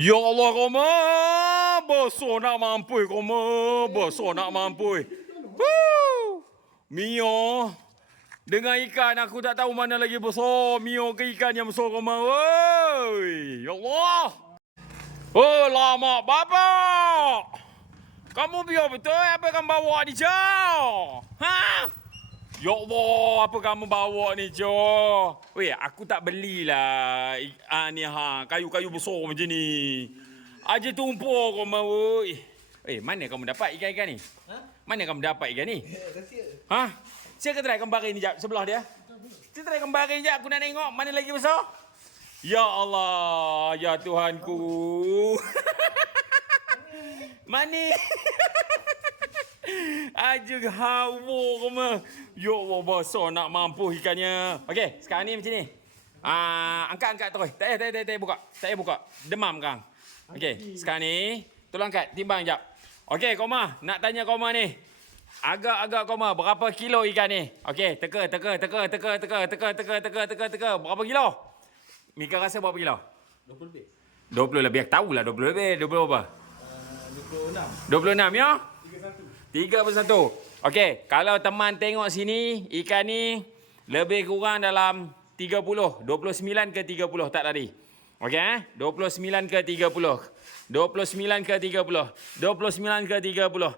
Ya Allah, Koma. Besar nak mampu, Koma. Besar nak mampu. Woo! Mio. Dengan ikan aku tak tahu mana lagi besar. Mio ke ikan yang besar, Koma. Woi. Ya Allah. Oh, lama bapak. Kamu biar betul apa kamu bawa ni, Joe? Ha? Ya Allah, apa kamu bawa ni, Joe? Weh, aku tak belilah ni kayu-kayu besar macam ni. Aja tumpuk kau mau. Mana kamu dapat ikan-ikan ni? Ha? Mana kamu dapat ikan ni? Ha? Saya try kembali ni jap sebelah dia. Saya try kembali jap aku nak tengok mana lagi besar. Ya Allah, ya Tuhanku. Mana? Aja hawa koma. Ya Allah, besar nak mampu ikannya. Okey, sekarang ni macam ni. Angkat terus. Tak payah buka. Tak payah buka. Demam kang. Okey, sekarang ni tolong angkat, timbang jap. Okey, Koma, nak tanya Koma ni. Agak-agak Koma, berapa kilo ikan ni? Okey, teka. Berapa kilo? Mika rasa berapa kilo? 20 lebih. 20 lebih. Aku tahulah 20 lebih. 20 berapa? 26 ya? 31. Okey, kalau teman tengok sini, ikan ni lebih kurang dalam 30. 29 ke 30 tak tadi. Okey, 29 ke 30. 29 ke 30. 29 ke 30.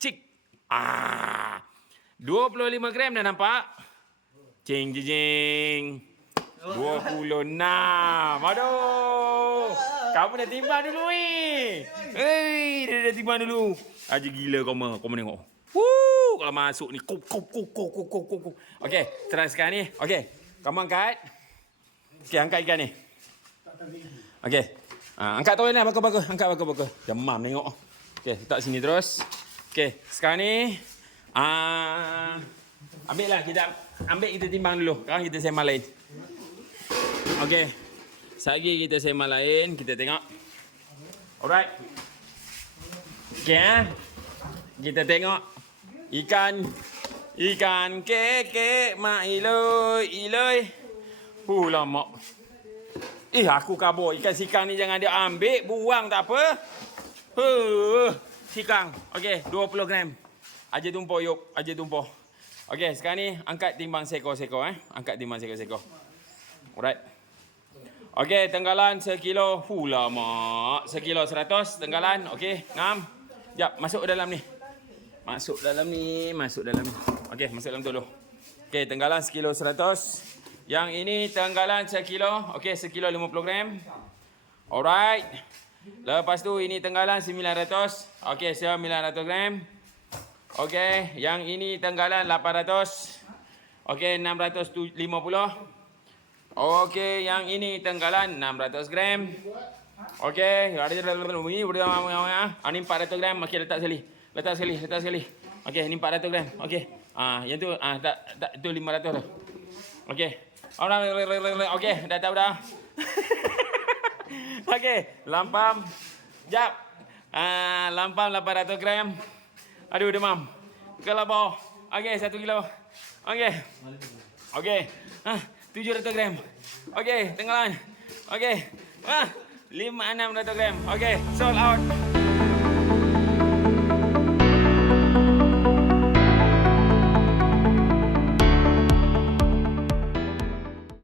Cik. 25 gram dah nampak? Cing. 26. Aduh. Kamu dah timbang dulu ni. Dia dah timbang dulu. Aja gila Koma tengok. Kalau masuk ni kuk. Okey, terus sekarang ni. Okey, kamu angkat. Okey, angkat ikan ni. Okey. Angkat towel ni bagus. Angkat bagus. Demam tengok. Okey, letak sini terus. Okey, sekarang ni kita timbang dulu. Sekarang kita sembang lain. Okey. Sagi kita sembang lain, kita tengok. Alright. Okey. Kita tengok ikan kek mak iloi. Lama. Aku kabur. Ikan sikang ni jangan dia ambil, buang tak apa. Sikang. Okey, 20 gram. Aja tumpuk yuk, aja tumpuk. Okey, sekarang ni angkat timbang seko-seko Angkat timbang seko-seko. Alright. Okey, tenggalan sekilo. Lama. Sekilo 100 tenggalan. Okey, ngam. Jap, masuk dalam ni. Masuk dalam ni. Okey, masuk dalam tu dulu. Okey, tenggalan sekilo 100. Yang ini tenggalan sekilo. Okey, sekilo 50 gram. Alright. Lepas tu ini tenggalan 900. Okey, 900 gram. Okey, yang ini tenggalan 800. Okey, 650. Okey, yang ini tenggalan 600 gram. Okey, ini 400 gram. Okey, letak sekali. Okey, ini 400 gram. Okey. Yang tu tak itu 500 tu. Okey. Okey, dah tahu dah. Okey, lampam. Jap. Lampam 800 gram. Aduh, demam. Kepala bawah. Okey, 1 kilo. Okey. 700 gram. Okey, tenggalan. Okey. 600 gram. Okey, sold out.